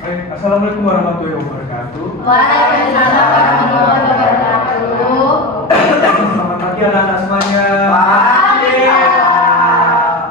Assalamualaikum warahmatullahi wabarakatuh. Waalaikumsalam warahmatullahi wabarakatuh. Selamat pagi anak-anak semuanya. Pagi, Pak.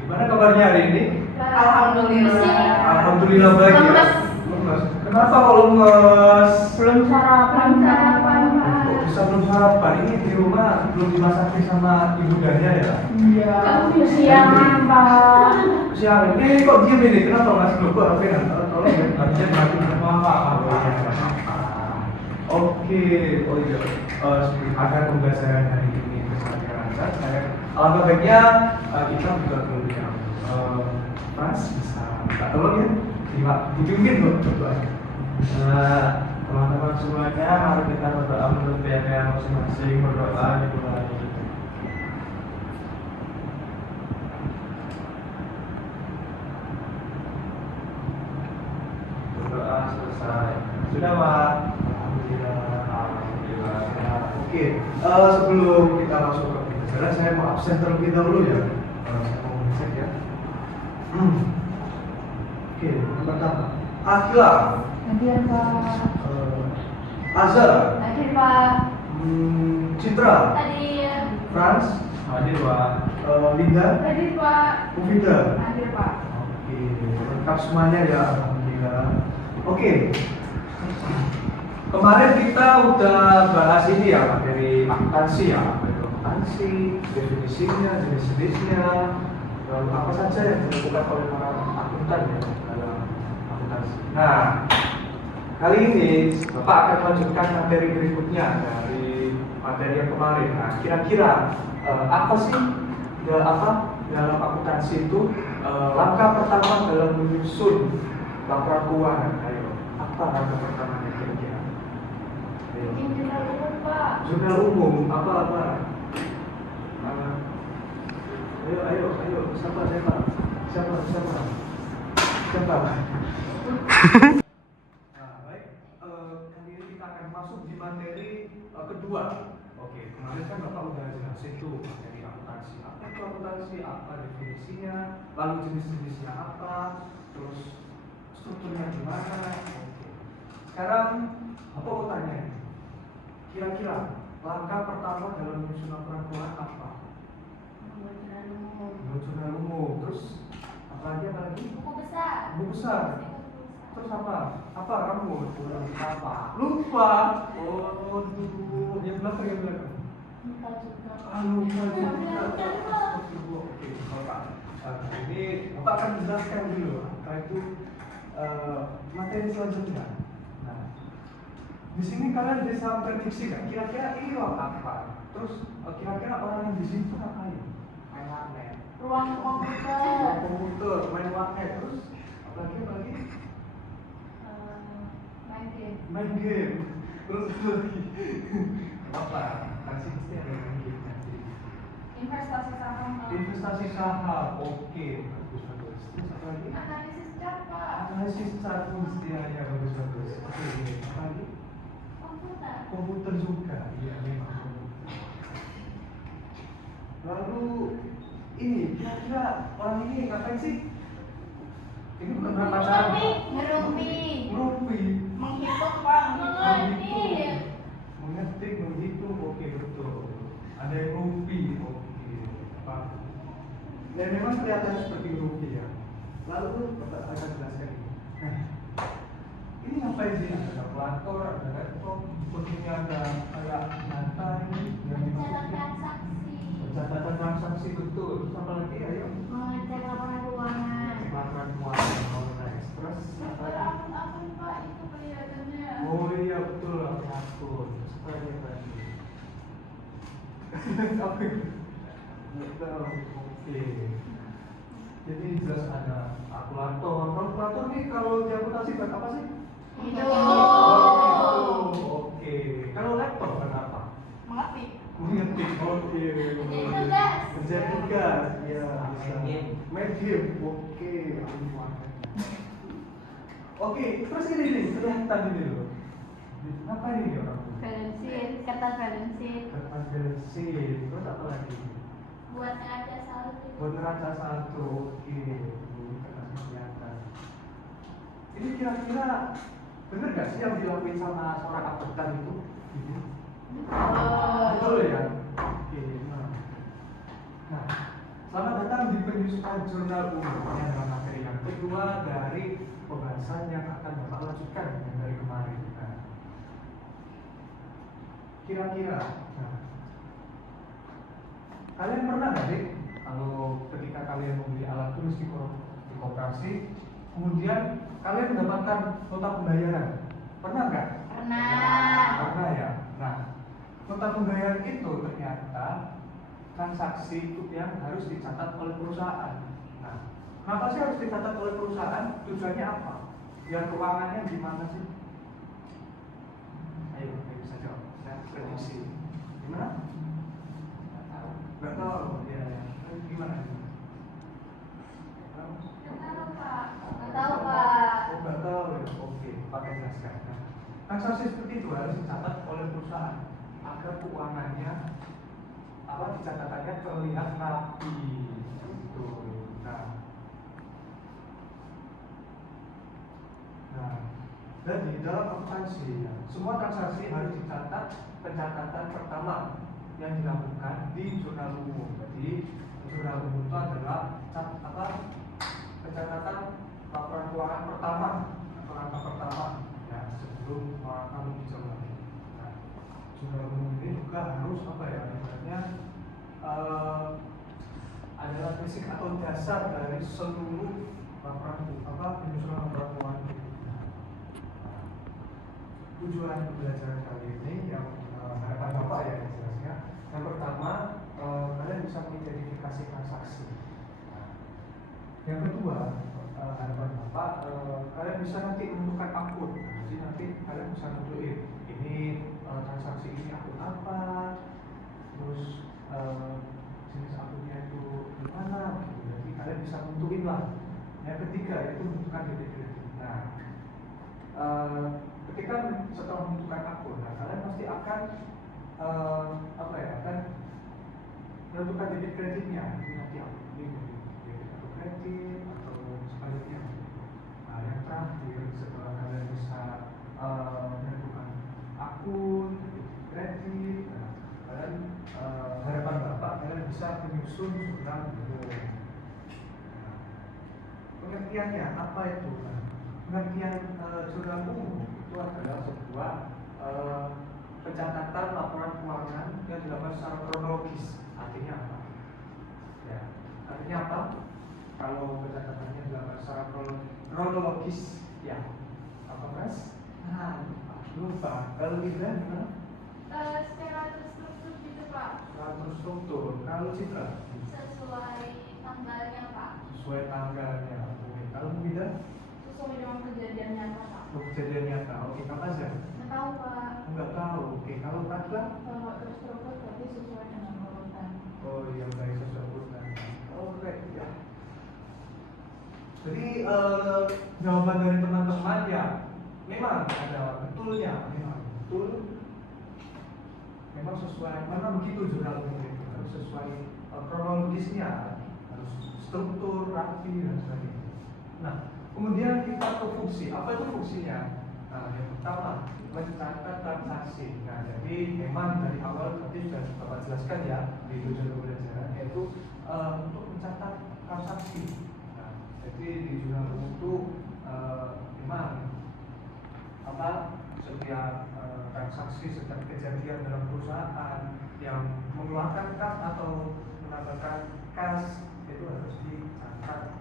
Gimana kabarnya hari ini? Alhamdulillah. Alhamdulillah baik ya. Lemes. Lemes. Kenapa kok lemes? Belum sarapan, Pak. Kok bisa belum sarapan? Ini di rumah belum dimasakin sama ibundanya ya? Iya. Kesiangan, Pak. Siang ini kok diem ini? Kenapa Mas? Kok apa ya? Tolong ya, harusnya mati apa? Oke, oh iya. Agar pembelajaran hari ini bisa lancar, alangkah baiknya kita juga kemudian Mas bisa minta tolong ya, dipimpin loh coba. Teman-teman semuanya, mari kita berdoa menurut keyakinan masing-masing, berdoa dimulai. Berdoa selesai. Sudah, Pak? Alhamdulillah. Oke, sebelum kita masuk ke pembelajaran, saya mau absen terlebih dahulu ya. Saya mau ngecek ya. Oke, yang pertama, Akila, Hadir, Pak. Azhar, Hadir, Pak. Citra, Hadir. Franz, Hadir, Pak. Linda, Hadir, Pak. Mufida. Hadir, Pak. Oke, lengkap semuanya ya, alhamdulillah. Oke, kemarin kita udah bahas ini ya, materi akuntansi ya, materi akuntansi, definisinya, jenis-jenisnya, lalu apa saja yang dilakukan oleh para akuntan ya dalam akuntansi. Nah, kali ini Bapak akan melanjutkan materi berikutnya dari materi yang kemarin. Nah, kira-kira apa sih dalam akuntansi itu langkah pertama dalam menyusun laporan keuangan? Ayo, apa langkah pertamanya kira-kira? Ayo. Bikin jurnal umum, Pak. Jurnal umum apa? Ayo, siapa? Nah, baik. Kali ini kita akan masuk di materi kedua. Oke, kemarin kan Bapak udah jelasin tuh materi akuntansi. Apa itu akuntansi? Apa definisinya? Lalu jenis-jenisnya apa? Terus strukturnya gimana? Oke. Sekarang apa mau tanya ini? Kira-kira langkah pertama dalam menyusun laporan keuangan apa? Membuat jurnal umum. Membuat jurnal umum. Terus apa lagi? Buku besar. Buku besar. Terus apa? Apa kamu? Apa? Lupa. Oh, dulu. Yang belakang. Lupa juga. Lupa juga. Oke, Bapak. Ini Bapak akan menjelaskan dulu apa itu materi selanjutnya. Nah, di sini kalian bisa prediksi kan? Kira-kira ini ruang apa? Terus kira-kira orang yang di sini tuh ngapain? Main warnet. Ruang komputer. Komputer, main warnet. Terus apalagi? Main game. Main game. Terus lagi apa? Kasih mesti ada main game nanti. Investasi saham. Pak. Investasi saham. Oke, bagus. Terus apa lagi? Analisis chart, Pak. Analisis chart istilahnya bagus. Oke, apa lagi? Komputer. Komputer juga. Iya, memang. Lalu ini kira-kira orang ini ngapain sih? Ini bukan pacaran. Ngerumpi. Menghitung, Pak. Mengetik, menghitung. Oke, betul. Ada yang rumpi. Oke. Apa? Dan memang kelihatan seperti rumpi ya. Lalu Bapak akan jelaskan ini. Nah, ini ngapain sih? Ada kalkulator, ada laptop, sepertinya ada kayak data ini yang Mencatat dimasukin. transaksi. Catatan transaksi betul. Terus apa lagi? Ayo. Mengecek laporan keuangan. Laporan keuangan. Nice. Terus apa lagi? Akun-akun, Pak, itu kelihatannya. Oh iya betul, akun. Terus apa lagi? Apa itu? Betul. Oke. Jadi jelas ada kalkulator. Kalkulator nih kalau di akuntansi buat apa sih? Itu. Oke. Kalau laptop buat apa? Mengetik. Mengetik. Oke. Tugas. Kerja tugas. Iya. Bisa. Main game. Main game. Oke. Oke. Terus ini nih kelihatan ini loh. Apa ini orang? Balance sheet, kertas balance sheet. Kertas balance sheet. Terus apa lagi? Buat neraca saldo. Buat neraca saldo. Oke. Kertas kelihatan. Ini kira-kira bener gak sih yang dilakuin sama seorang akuntan itu? Betul ya? Oke, nah, selamat datang di penyusunan jurnal umum yang dalam materi yang kedua dari pembahasan yang akan Bapak lanjutkan dari kemarin. Nah, kira-kira, kalian pernah nggak sih kalau ketika kalian membeli alat tulis di koperasi, kemudian kalian mendapatkan nota pembayaran? Pernah nggak? Pernah. Pernah ya. Nah, nota pembayaran itu ternyata transaksi itu yang harus dicatat oleh perusahaan. Nah, kenapa sih harus dicatat oleh perusahaan? Tujuannya apa? Biar keuangannya gimana sih? Ayo, bisa jawab. Saya prediksi. Gimana? Nggak tahu. Ya, gimana? Nggak tahu, Pak. Oh, nggak tahu ya. Oke, pakai jelaskan. Nah, transaksi seperti itu harus dicatat oleh perusahaan agar keuangannya di catatannya terlihat rapi. Gitu. Nah, jadi dalam akuntansi semua transaksi harus dicatat pencatatan pertama yang dilakukan di jurnal umum. Jadi jurnal umum itu adalah pencatatan laporan keuangan pertama atau langkah pertama ya sebelum kamu dicoba. Nah, jurnal umum ini juga harus ibaratnya adalah basic atau dasar dari seluruh laporan penyusunan laporan keuangan. Tujuan pembelajaran kali ini yang harapan Bapak ya jelasnya. Yang pertama, kalian bisa mengidentifikasi transaksi. Yang kedua, harapan Bapak, kalian bisa nanti menentukan akun. Jadi nanti kalian bisa nentuin ini transaksi ini akun apa, terus jenis akunnya itu gimana. Jadi kalian bisa nentuin lah. Yang ketiga itu menentukan debit kredit. Nah, ketika setelah menentukan akun, kalian pasti akan akan menentukan debit kreditnya. Ini nanti akun ini debit atau kredit atau sebaliknya. Nah, yang terakhir setelah kalian bisa menentukan akun debit kredit, kalian harapan Bapak kalian bisa menyusun jurnal umum. Pengertiannya apa itu? Pengertian jurnal umum itu adalah sebuah pencatatan laporan keuangan yang dilakukan secara kronologis. Artinya apa? Ya, artinya apa? Kalau pencatatannya dilakukan secara kronologis, ya apa mas? Nah, lupa. Kalau Citra gimana? Secara terstruktur gitu, Pak. Secara terstruktur. Kalau Citra? Sesuai tanggalnya, Pak. Sesuai tanggalnya. Oke. Kalau Mida? Sesuai dengan kejadian nyata, Pak. Kejadian nyata. Oke, Kak Azhar? Nggak tahu, Pak. Enggak tahu. Oke, kalau Takla? Kalau terstruktur berarti sesuai dengan urutan. Oh iya, baik sesuai urutan. Oke, ya. Jadi jawaban dari teman-teman ya memang ada betulnya, memang betul. Memang sesuai, memang begitu jurnal umum itu harus sesuai kronologisnya, harus struktur, rapi dan sebagainya. Nah, kemudian kita ke fungsi. Apa itu fungsinya? Nah, yang pertama mencatat transaksi. Nah, jadi memang dari awal tadi sudah Bapak jelaskan ya di tujuan pembelajaran yaitu untuk mencatat transaksi. Nah, jadi di jurnal umum itu memang setiap transaksi, setiap kejadian dalam perusahaan yang mengeluarkan kas atau menambahkan kas itu harus dicatat.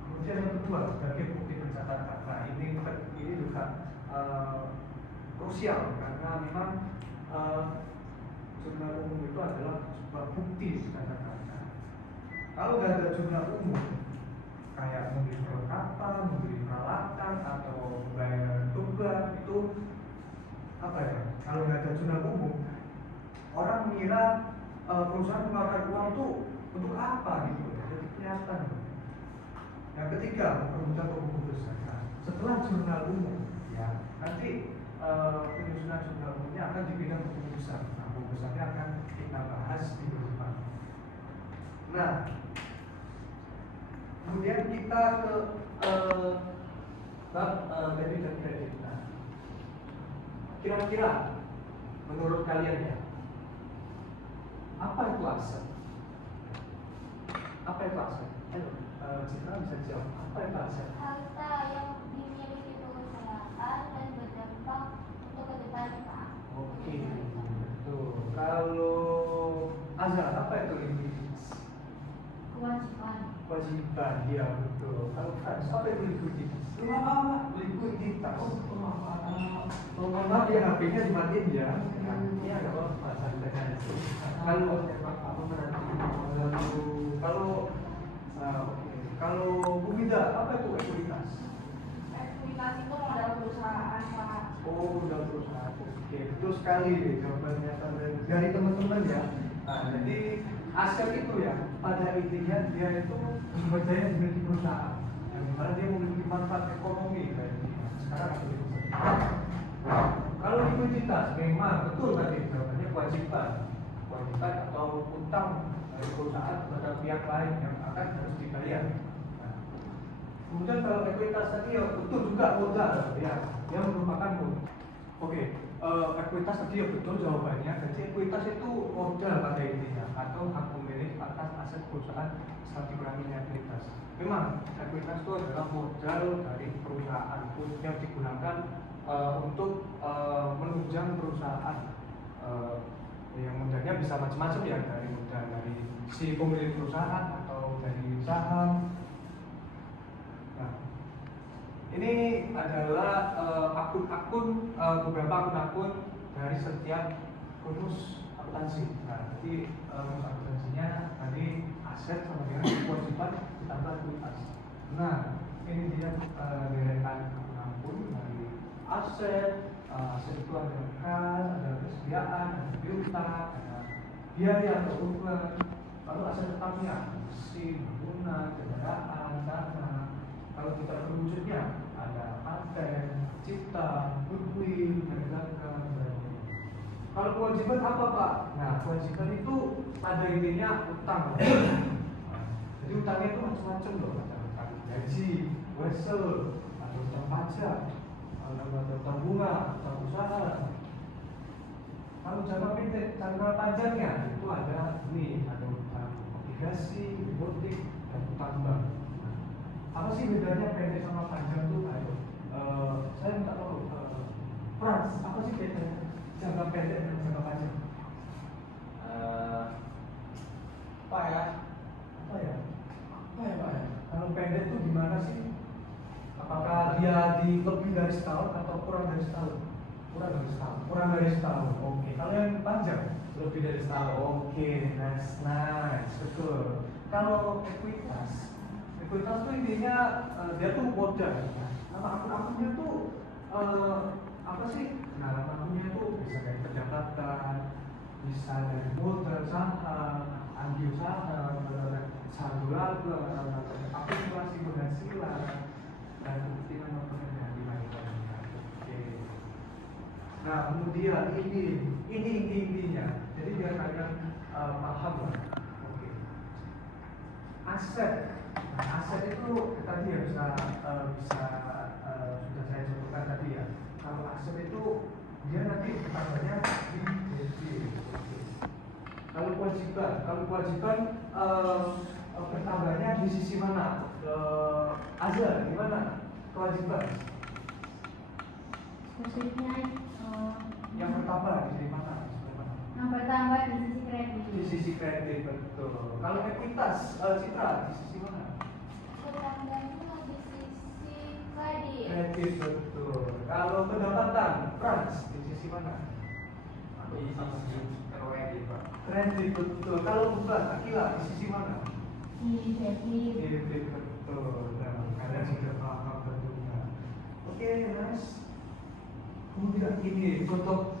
Kemudian yang kedua sebagai bukti pencatatan. Nah, ini juga krusial karena memang jurnal umum itu adalah sebuah bukti pencatatan. Kalau nggak ada jurnal umum kayak membeli perlengkapan, membeli peralatan atau membayar tugas itu kalau nggak ada jurnal umum orang mengira perusahaan mengeluarkan uang tuh untuk apa gitu, jadi kelihatan. Yang ketiga mempermudah pembuku besar. Nah, setelah jurnal umum ya nanti penyusunan jurnal umumnya akan di bidang pembuku besar. Nah, pembuku besarnya akan kita bahas di depan. Nah, kemudian kita ke bab kira-kira menurut kalian ya, apa itu aset? Apa itu aset? Ayo, Citra bisa jawab. Apa itu aset? Harta yang dimiliki perusahaan dan berdampak untuk ke depan, Pak. Oke, betul. Kalau Azhar, apa itu likuiditas? Kewajiban. Kewajiban, iya betul. Kalau Frans, apa itu likuiditas? Likuiditas. Mohon maaf ya, HP-nya dimatiin ya. Ini agak apa santai aja. Kalau Bu Mida, apa itu likuiditas? Ekuitas itu modal perusahaan, Pak. Oh, udah perusahaan. Oke, betul sekali deh jawabannya dari teman-teman ya. Nah, jadi aset itu ya, pada intinya dia itu sumber daya yang dimiliki perusahaan. Yang dimana dia memiliki manfaat ekonomi. Sekarang aku kalau likuiditas memang betul tadi jawabannya kewajiban atau utang dari perusahaan kepada pihak lain yang akan harus dibayar. Nah, kemudian kalau ekuitas tadi ya betul juga modal ya, yang merupakan modal. Oke, ekuitas tadi ya betul jawabannya. Jadi ekuitas itu modal pada intinya atau hak pemilik atas aset perusahaan setelah dikuranginya ekuitas. Memang ekuitas itu adalah modal dari perusahaan yang digunakan untuk menunjang perusahaan. Yang modalnya bisa macam-macam ya, dari modal dari si pemilik perusahaan atau dari saham. Nah, ini adalah akun-akun beberapa akun-akun dari setiap bonus akuntansi. Nah, jadi bonus akuntansinya tadi aset sama dengan kewajiban ditambah ekuitas. Nah, ini dia deretan akun dari aset. Aset itu ada kas, ada kesediaan, ada piutang, ada biaya atau beban. Lalu aset tetapnya, mesin, bangunan, kendaraan, tanah. Kalau kita berwujudnya ada paten, cipta, goodwill, perdagangan, dan kalau kewajiban apa Pak? Nah, kewajiban itu pada intinya utang. Jadi utangnya itu macam-macam loh, ada utang gaji, wesel, ada utang pajak, ada utang bunga, utang usaha. Kalau jangka pendek, jangka panjangnya itu ada ini, ada utang obligasi, hipotek, dan utang bank. Apa sih bedanya pendek sama panjang tuh? Ayo, saya minta tahu. Frans, apa sih bedanya jangka pendek dan jangka panjang? Pak ya, Apa ya? Pak ya. Kalau pendek tuh gimana sih? Apakah dia di lebih dari setahun atau kurang dari setahun? Kurang dari setahun. Kurang dari setahun. Oke. Kalau yang panjang? Lebih dari setahun. Oke, nice, betul. Kalau ekuitas tuh intinya dia tuh modal. Nama akun-akunnya tuh apa sih? Nah, nama akunnya tuh bisa dari pendapatan, bisa dari modal saham, andil saham, saldo laba, akumulasi penghasilan, dan kepentingan pekerjaan di lainnya. Oke. Nah, kemudian ini intinya. Jadi biar kalian paham lah. Oke. Aset. Nah, aset itu tadi ya bisa sudah saya contohkan tadi ya. Kalau aset itu dia nanti tambahnya di debit. Kalau kewajiban bertambahnya di sisi mana? Azhar gimana? Kewajiban Maksudnya yang bertambah di sisi mana? yang bertambah di sisi kredit. Di sisi kredit, betul. Kalau ekuitas, Citra di sisi mana? Bertambahnya di sisi kredit. Kredit, betul. Kalau pendapatan, Frans di sisi mana? Di sisi kredit Pak. Kredit, betul. Kalau beban, Akila di sisi mana? Di debit. Debit, betul. Nah, kalian sudah paham tentunya. Oke, nice. Kemudian ini contoh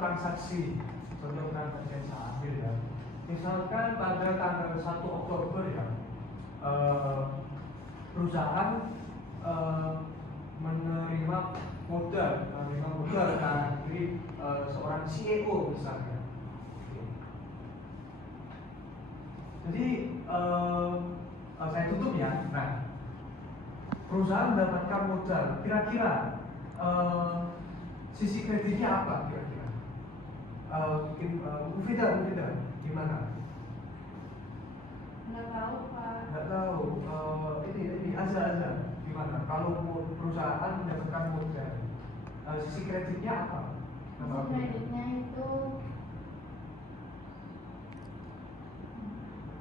transaksi yang saya ambil ya. Misalkan pada tanggal 1 Oktober ya, perusahaan menerima modal dari seorang CEO misalnya. Jadi saya tutup ya. Nah, perusahaan mendapatkan modal kira-kira sisi kreditnya apa kira-kira? Mungkin Mufida, gimana? Nggak tahu Pak. Nggak tahu. Ini Azza, gimana? Kalau perusahaan mendapatkan modal, sisi kreditnya apa? Sisi kreditnya itu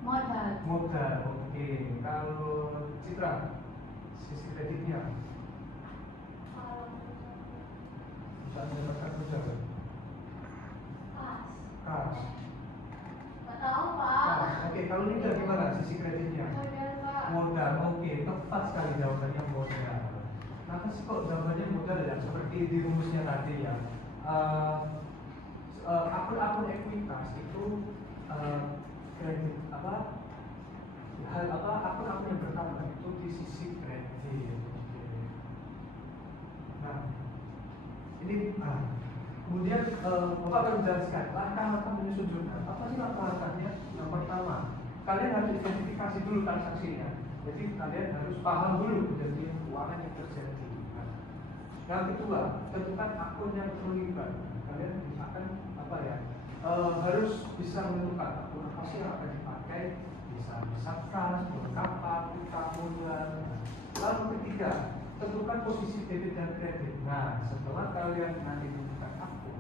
modal. Modal, oke. Kalau Citra, sisi kreditnya Kalau bisa mendapatkan modal, kas, kas. nggak tahu Kas. Pak. Oke, kalau Nida gimana sisi kreditnya? Modal Pak. Modal, oke, tepat sekali jawabannya modal. Kenapa sih kok jawabannya modal ya? Seperti di rumusnya tadi ya. Akun-akun ekuitas itu kredit apa? Akun-akun yang pertama itu di sisi kredit. Oke. Nah, ini kemudian Bapak akan menjelaskan langkah-langkah menyusun jurnal. Apa sih langkah-langkahnya? Yang pertama, kalian harus identifikasi dulu transaksinya. Jadi kalian harus paham dulu kejadian keuangan yang terjadi. Nah, yang kedua, tentukan akun yang terlibat. Kalian akan harus bisa menentukan akun apa sih yang akan dipakai. Bisa kas, berkapa, tahunan. Lalu ketiga, tentukan posisi debit dan kredit. Nah, setelah kalian nanti tentukan akun,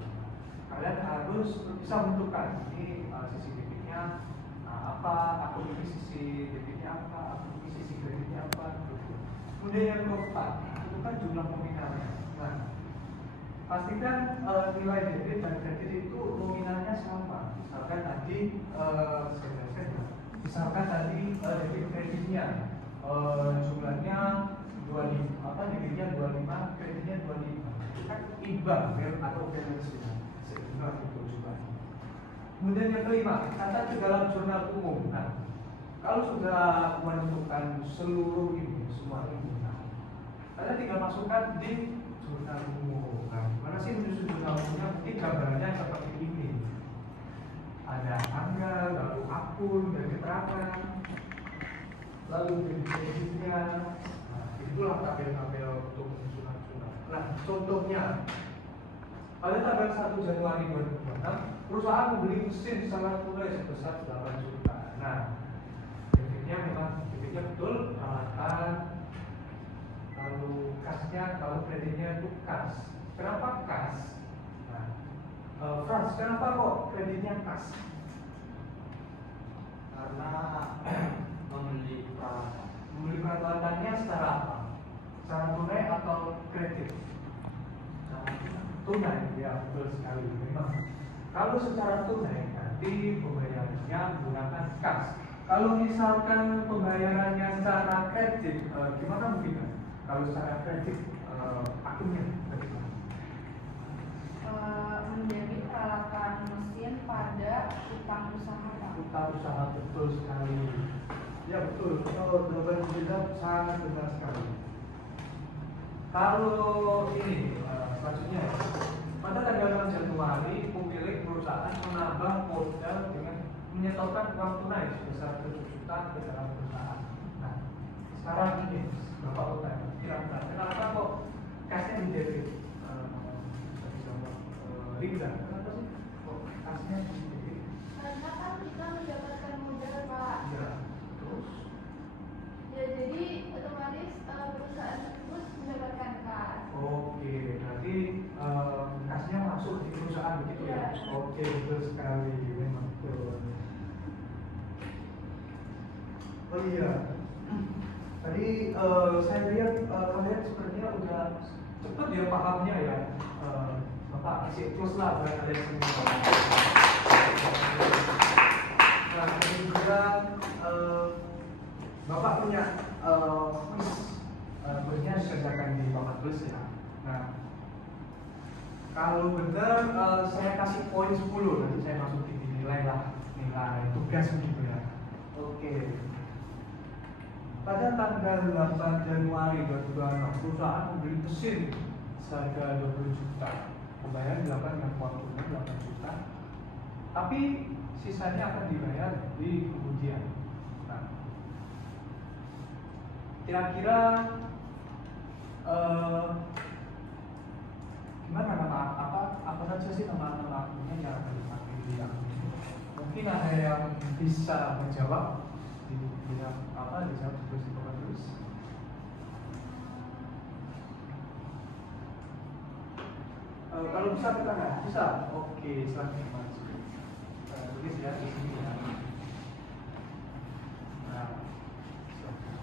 kalian harus bisa menentukan ini sisi debitnya apa, akun ini sisi debitnya apa, akun ini sisi kreditnya apa. Kemudian yang keempat, tentukan jumlah nominalnya. Nah, pastikan nilai debit dan kredit itu nominalnya sama. Misalkan tadi debit kreditnya jumlahnya 25, debitnya 25, kreditnya 25. Itu kan IBA atau balance-nya. Sehingga itu juga. Kemudian yang kelima, catat di dalam jurnal umum. Nah, kalau sudah menentukan seluruh ini, semua ini, nah, kalian tinggal masukkan di jurnal umum. Nah, mana sih menyusun jurnal umumnya? Mungkin gambarnya seperti ini. Ada tanggal, lalu akun, dan keterangan, lalu kreditnya. Nah, itulah tabel-tabel untuk menyusun jurnal. Nah, contohnya, pada tanggal 1 Januari 2026, perusahaan membeli mesin secara tunai sebesar 8 juta. Nah, debitnya betul, peralatan, lalu kasnya, lalu kreditnya itu kas. Kenapa kas? Nah, Frans, kenapa kok kreditnya kas? Karena membeli peralatan. Membeli peralatannya secara apa? Secara tunai atau kredit? Tunai, ya betul sekali. Memang kalau secara tunai nanti pembayarannya menggunakan kas. Kalau misalkan pembayarannya secara kredit, gimana mungkin? Kalau secara kredit akunnya bagaimana? Menjadi peralatan mesin pada utang usaha Pak. Utang usaha, betul sekali. Ya betul. Jawaban kita sangat benar sekali. Kalau ini selanjutnya, pada tanggal 6 Januari pemilik perusahaan menambah modal dengan menyetorkan uang tunai sebesar 7 juta ke dalam perusahaan. Nah, sekarang ini Bapak bertanya, kira-kira kenapa kok kasnya di debit? Linda, kenapa sih kok kasnya di debit? Karena kan kita mendapatkan modal Pak. Ya, terus Ya jadi otomatis perusahaan tersebut mendapatkan kas. oke, berarti kasnya masuk di perusahaan begitu ya? Iya. Oke, betul sekali, memang betul. Oh iya, tadi saya lihat kalian sepertinya udah cepet ya pahamnya ya. Bapak kasih close lah buat kalian semua. Nah, kemudian juga Bapak punya kuisnya dikerjakan di Bapak tulis ya. Nah, kalau benar saya kasih poin 10, nanti saya masukin di nilai lah, nilai tugas begitu ya. Oke. Pada tanggal 8 Januari 2026, perusahaan membeli mesin seharga 20 juta. Pembayaran dilakukan dengan uang tunai 8 juta. Tapi sisanya akan dibayar di kemudian. Nah, kira-kira gimana nama sih nama-nama akunnya yang akan dipakai di akun ini? Mungkin ada yang bisa menjawab di dijawab terus di papan tulis. Kalau bisa ke kanan, bisa. Oke, silahkan maju. Tulis ya di sini ya. Nah, silahkan.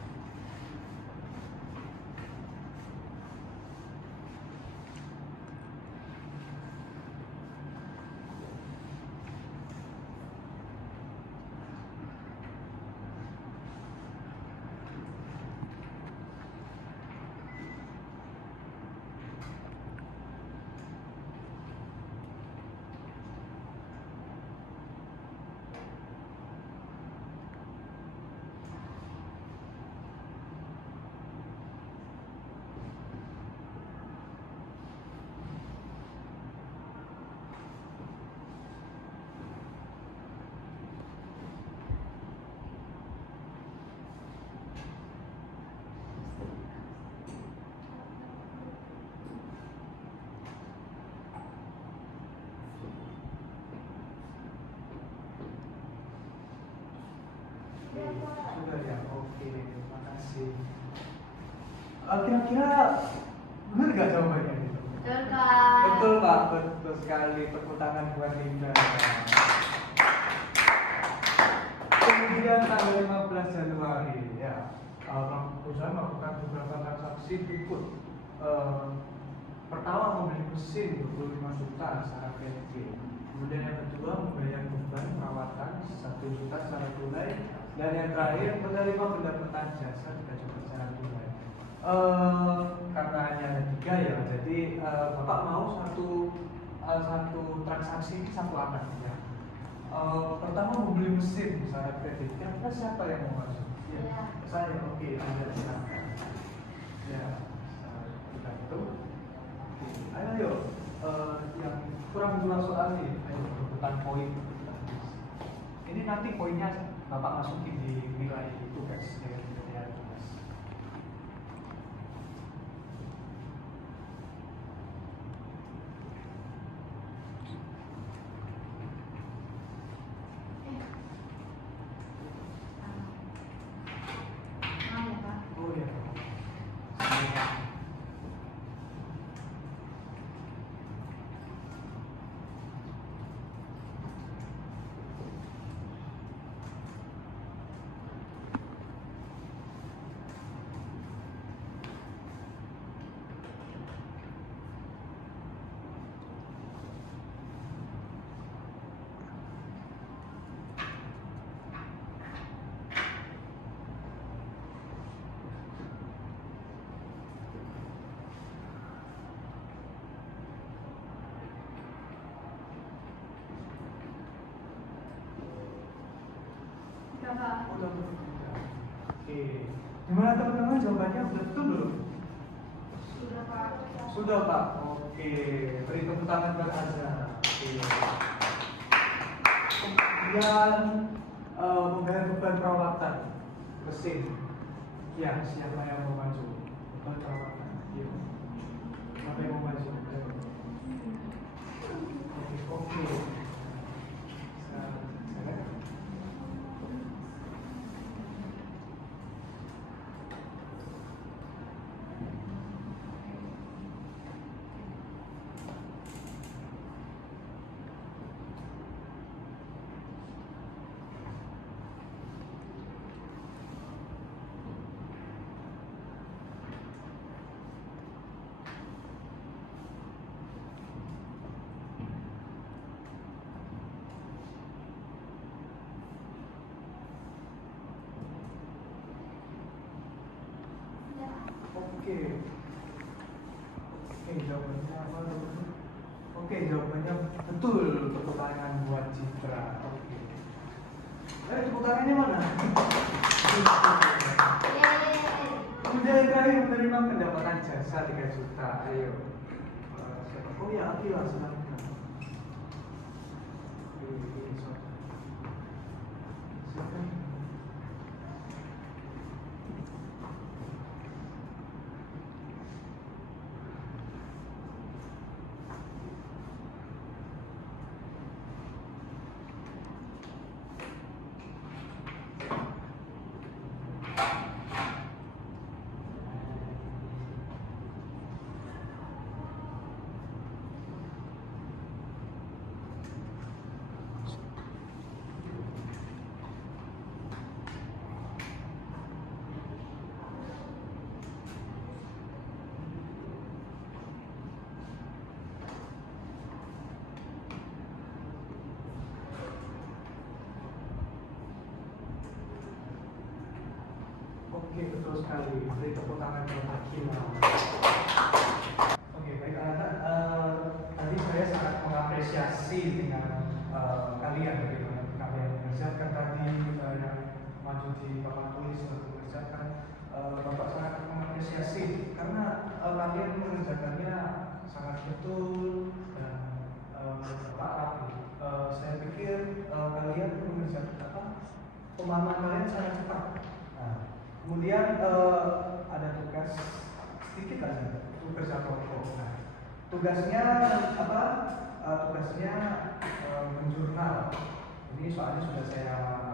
Sudah ya, oke, terima kasih. Kira-kira benar nggak jawabannya gitu? Betul, Kak. Betul Pak, betul sekali. Tepuk tangan buat Linda. Kemudian tanggal 15 Januari ya, perusahaan melakukan beberapa transaksi berikut. Pertama membeli mesin 25 juta secara kredit. Kemudian yang kedua membayar beban perawatan 1 juta secara tunai. Dan yang terakhir menerima pendapatan jasa 3 juta secara tunai. Karena hanya ada 3 ya, jadi Bapak mau satu transaksi satu anak ya. Pertama membeli mesin secara kredit. Kira-kira siapa yang mau masuk? Saya. Saya, oke, Anda silakan. Ya, sudah itu. Ayo, yuk. Yang kurang 2 soal nih, berebutan poin. Ini nanti poinnya Bapak masukin di nilai tugas ya, tugas. Mau ya, Kak? Oh ya. Kakak. Udah. Oke. Gimana teman-teman jawabannya udah betul belum? Sudah Pak. Sudah Pak. Oke. Beri tepuk tangan buat Azhar. Oke. Kemudian membayar beban perawatan mesin. Ya, siapa yang mau maju? Beban perawatan. Iya. Siapa yang mau maju? Ayo. Oke. Saya. Oke. Oke, jawabannya apa? Oke, jawabannya betul. Tepuk tangan buat Citra. Oke. Tepuk tangannya mana? Yeay. Kemudian yang terakhir menerima pendapatan jasa 3 juta. Ayo. Siapa? Oh ya, Akila silakan. Silakan. sekali. Beri tepuk tangan buat Akila. Oke, baik anak-anak. Tadi saya sangat mengapresiasi dengan kalian bagaimana kalian mengerjakan tadi yang maju di papan tulis untuk mengerjakan. Bapak sangat mengapresiasi karena kalian mengerjakannya sangat betul dan rapi. Saya pikir kalian mengerjakan pemahaman kalian sangat cepat. Nah, kemudian ada tugas sedikit aja, tugas kelompok. Nah, tugasnya apa? Tugasnya menjurnal. Ini soalnya sudah saya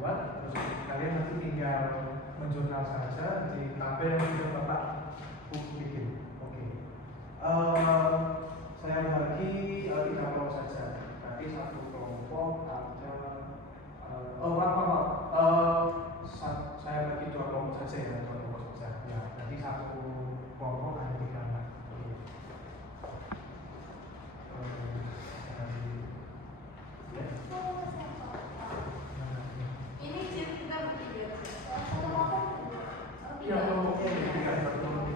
buat. Terus kalian nanti tinggal menjurnal saja di tabel yang sudah Bapak bikin. Oke. Saya bagi 3 kelompok saja. Berarti satu kelompok ada saya bagi 2 kelompok saja ya, 2 kelompok saja. Ya, jadi satu kelompok ada 3 anak. Ini cerita begini. Iya, kelompoknya ada 3 kelompok.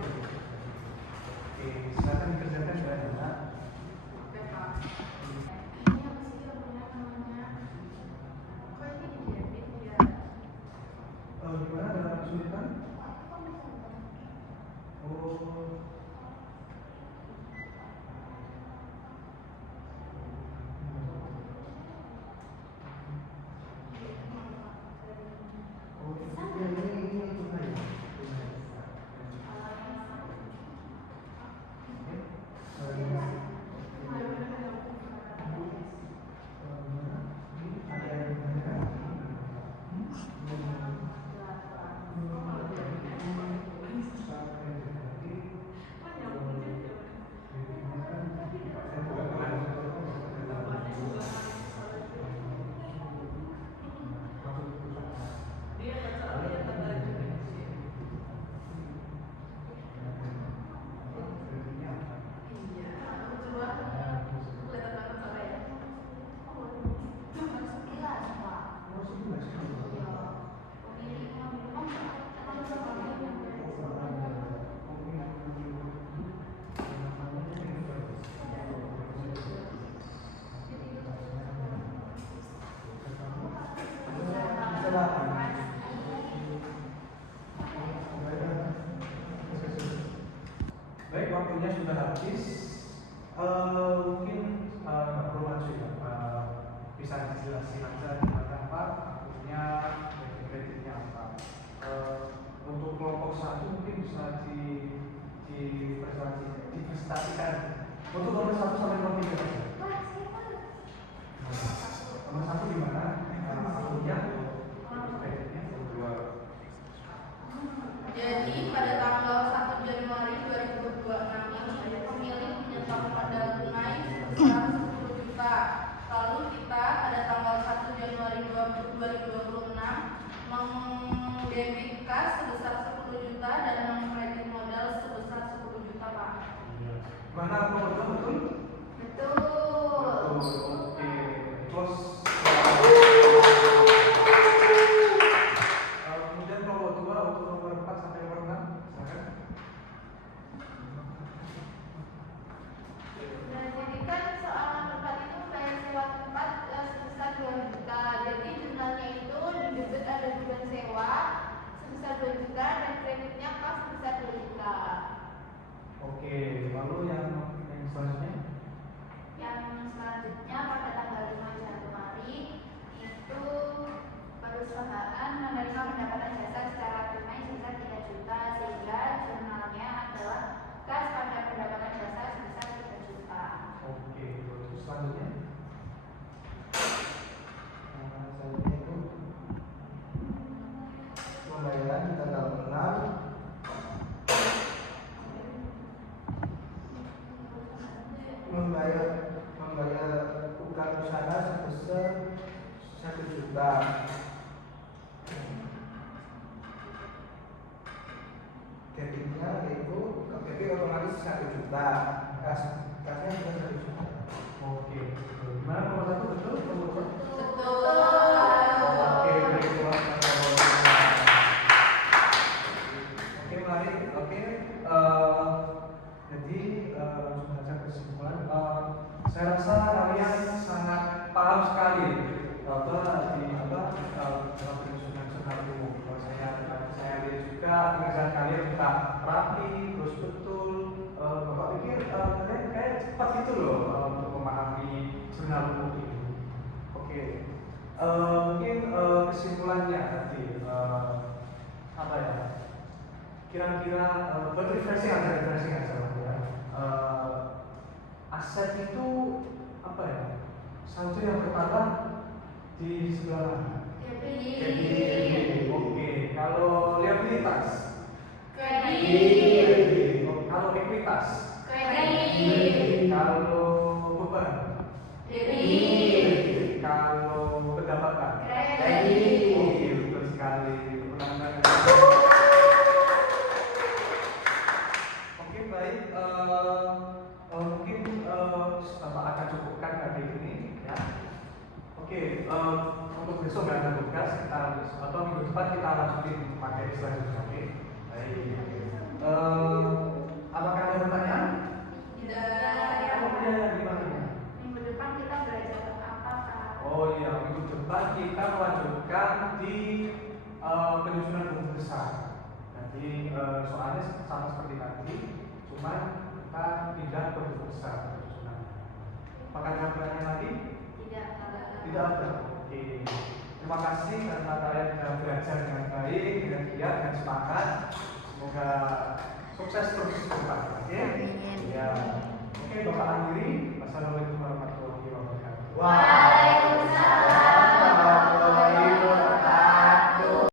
Oke, silakan dikerjakan ya. Gimana dalam kesulitan? Oh. Baik, waktunya sudah habis. Mungkin nggak perlu maju ya. Bisa dijelasin aja gimana apa akunnya, kreditnya apa. Untuk kelompok 1 mungkin bisa dipresentasikan. Untuk nomor 1 sampai nomor 3 saja. Nomor 1 gimana? Akunnya, kreditnya. Jadi pada tanggal 1 Januari 2026 ini pemilik menyetor modal tunai sebesar 10 juta. Lalu kita pada tanggal 1 Januari 2026 mendebit kas sebesar 10 juta dan mengkredit modal sebesar 10 juta, Pak. Mana apa betul? Betul. Oke. Terus kemudian kelompok 2 untuk nomor 4 sampai nomor 6. Silakan. Nah, jadi kan soal nomor 4 itu bayar sewa tempat sebesar 2 juta. Jadi jumlahnya itu di debit ada beban sewa sebesar 2 juta dan kreditnya pas sebesar 2 juta. Oke, lalu yang selanjutnya? Yang selanjutnya pada tanggal 5 Januari itu perusahaan menerima pendapatan jasa secara tunai sebesar 3 juta sehingga jurnalnya adalah kas pada pendapatan jasa sebesar 3 juta. Oke, terus selanjutnya? Selanjutnya itu pembayaran di tanggal 6 membayar bukan usaha sebesar 1 juta. Debitnya itu KPP otomatis 1 juta. Kasnya juga 1 juta. Oke, gimana nomor 1 betul? Nomor 2? Betul. Oke, baik. Saya rasa kalian sangat paham sekali dalam penyusunan jurnal umum. Kalau saya lihat juga pengajaran kalian juga rapi, terus betul. Bapak pikir kalian kayak cepat gitu loh untuk memahami jurnal umum ini. Oke, mungkin kesimpulannya tadi apa ya? Kira-kira refreshing aja lah ya. Aset itu apa ya? Saldo yang bertambah di sebelah mana? Kredit. Oke. Kalau liabilitas? Kredit. Kalau ekuitas? Kredit. Kalau beban? Kredit. Kalau pendapatan? Kredit. Oke, betul sekali. Oke, baik. Mungkin Bapak akan cukupkan hari ini ya. Oke, untuk besok nggak ada tugas, kita atau minggu depan kita lanjutin materi selanjutnya. Oke, baik. Apakah ada pertanyaan? Tidak. Oh iya, gimana? Minggu depan kita belajar apa, Kak? Oh iya, minggu depan kita melanjutkan di penyusunan buku besar. Nanti soalnya sama seperti tadi, cuman kita pindah ke buku besar penyusunan. Apakah ada pertanyaan lagi? Tidak ada. Oke. Terima kasih karena kalian sudah belajar dengan baik, dengan giat dan semangat. Semoga sukses terus ke depan. Oke. Ya. Oke, Bapak akhiri. Wassalamualaikum warahmatullahi wabarakatuh. Wah.